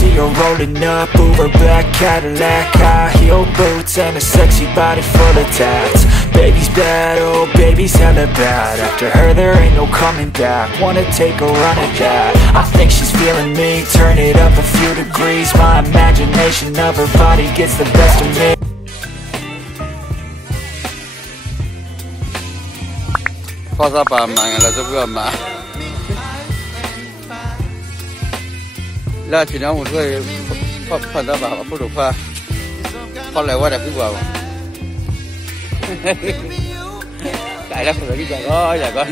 see her rolling up, Uber black Cadillac, high heel boots and a sexy body full of tats. Baby's bad, oh baby's hella bad. After her there ain't no coming back. Wanna take a run at that. I think she's feeling me. Turn it up a few degrees. My imagination of her body gets the best of me. Có ra bà mà là giúp gỡ mà là chỉ nói một người phần ra bà phụ được pha con lại qua đẹp cái vào cái đó phải cái đó là con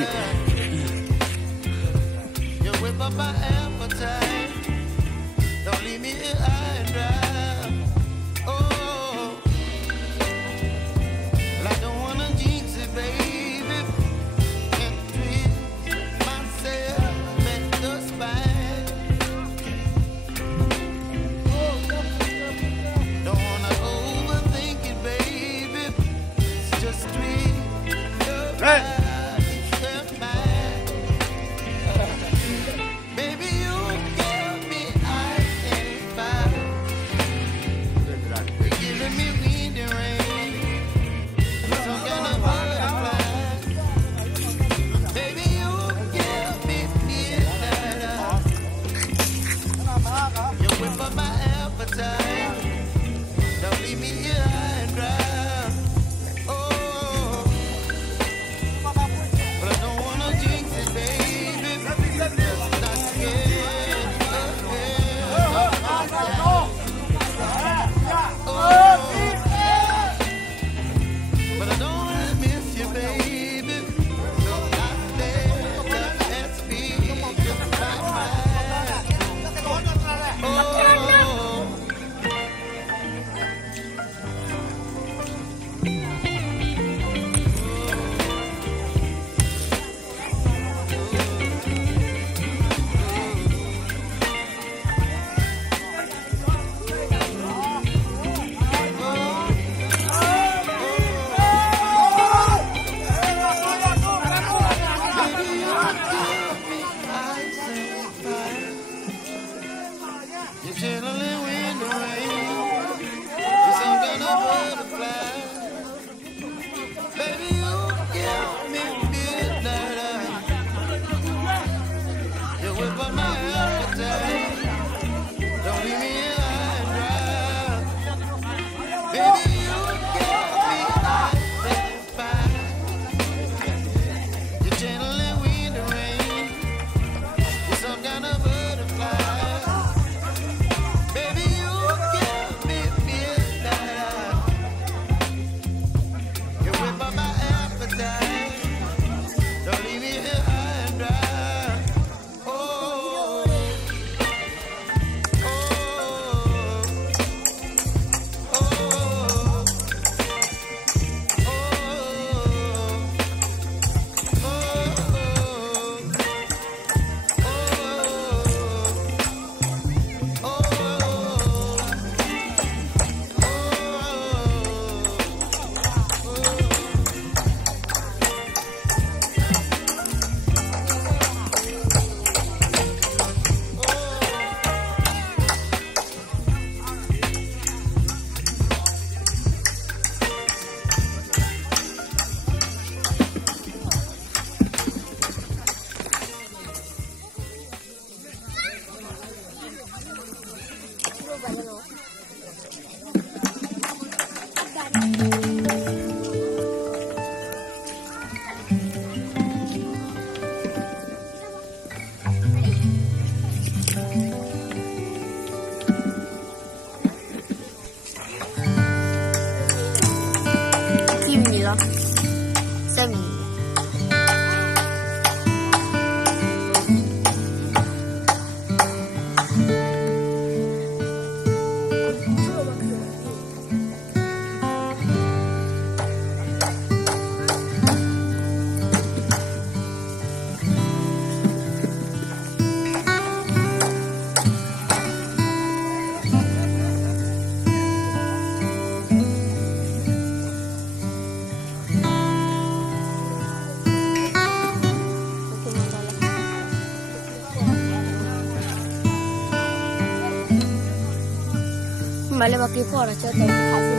买了把给放了，叫他还是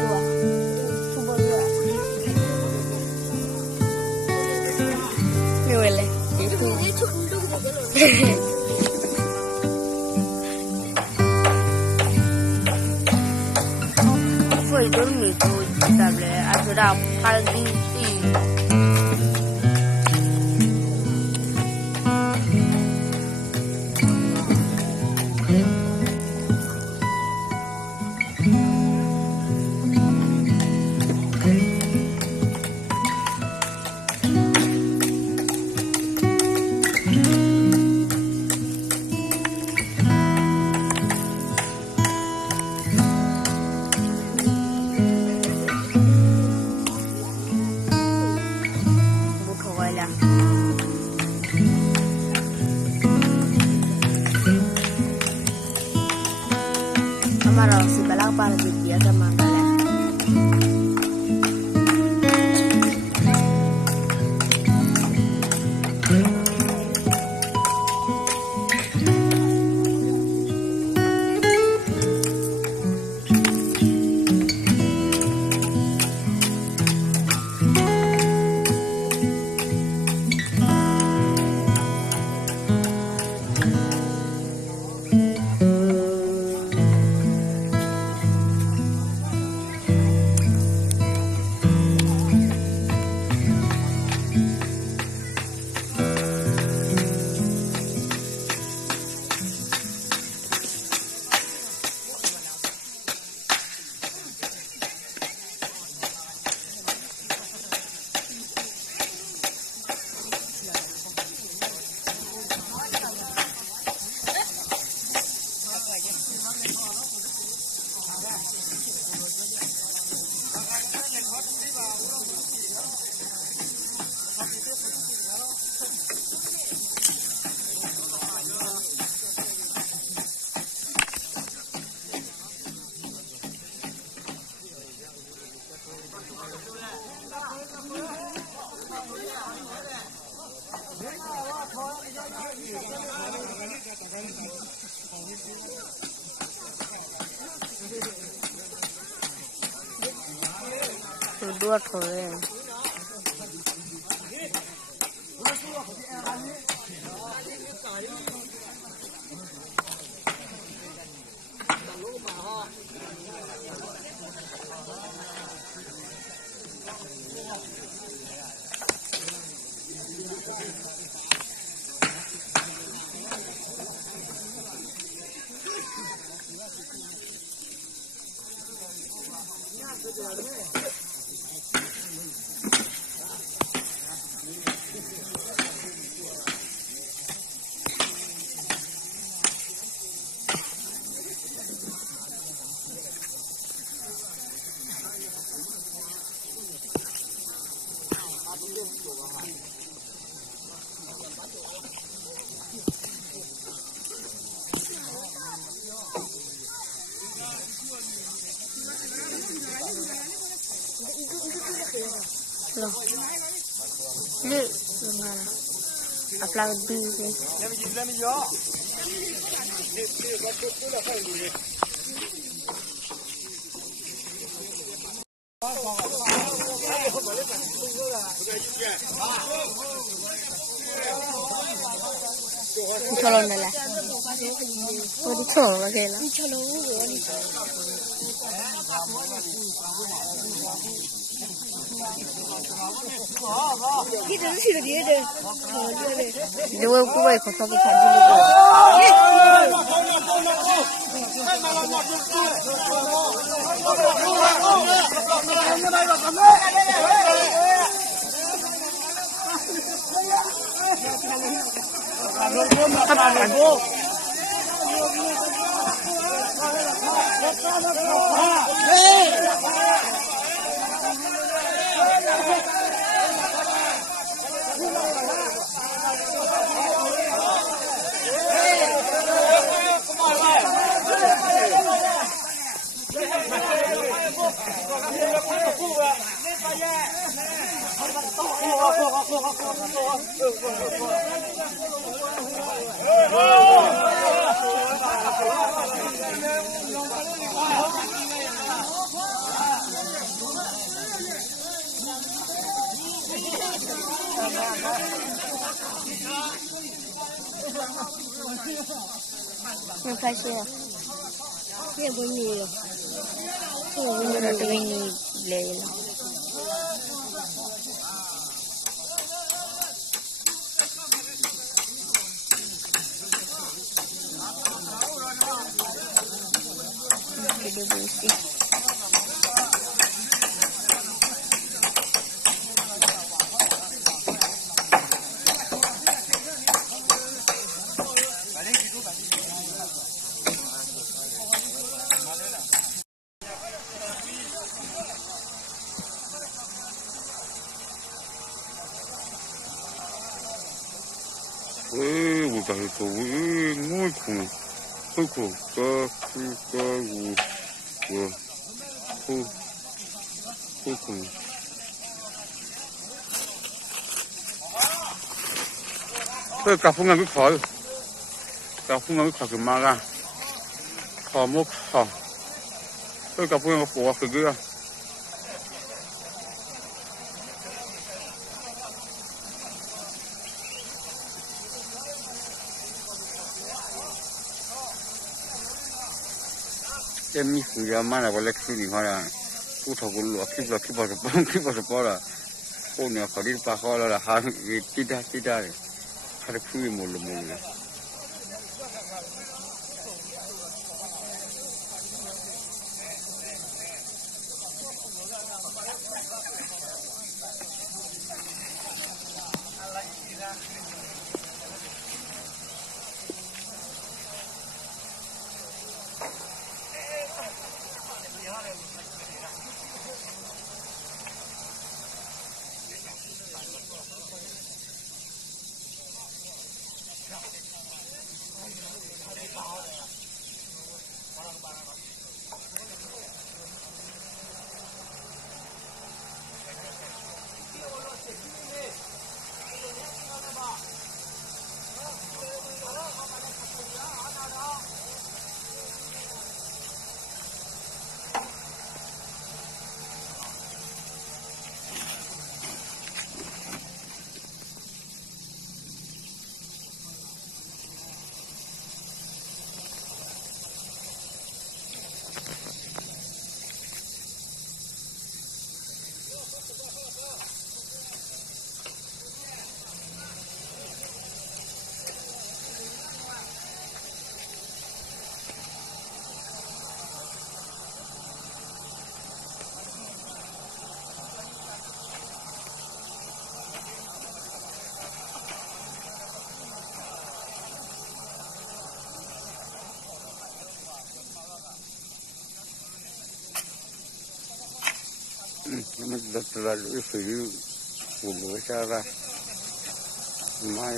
我，出不了。没回来，foi dormito, sabe? Ajudar a Amaro si balang para di dia teman bala. Dua thôi. Loh. Ini gimana? Upload di sini. Calon lah. Oh, dicolong lagi lah. Dicolong ni. Kita tu sih dia deh. Dua kuai kau tak bisa dulu. 没发现，也不腻了，我闻着这个腻来了。这个不行。我感觉说，我空，好空，好空。cà phê ngang khó, cà phê ngang khó cái mà ra, khó mốc khó, cà phê ngang khó cái gì à? Em mi phụ ya mà là có lẽ khi mình hỏi là phụ thuộc vào lúa khi vào bao là cô này phải đi ba khó là hai cái tít đấy, hai phụ một lần. Nó đặt ra lưỡi phử của lưỡi ra mai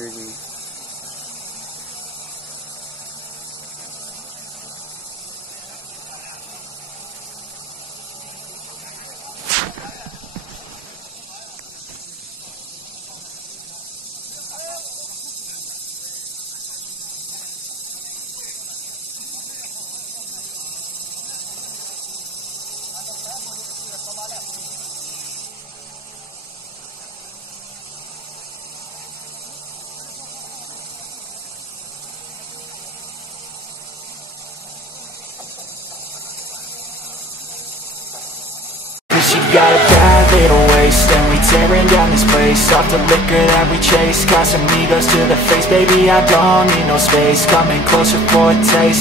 She got a bad little waist, and we tearing down this place. Off the liquor that we chase, got some egos to the face. Baby, I don't need no space, coming closer for a taste.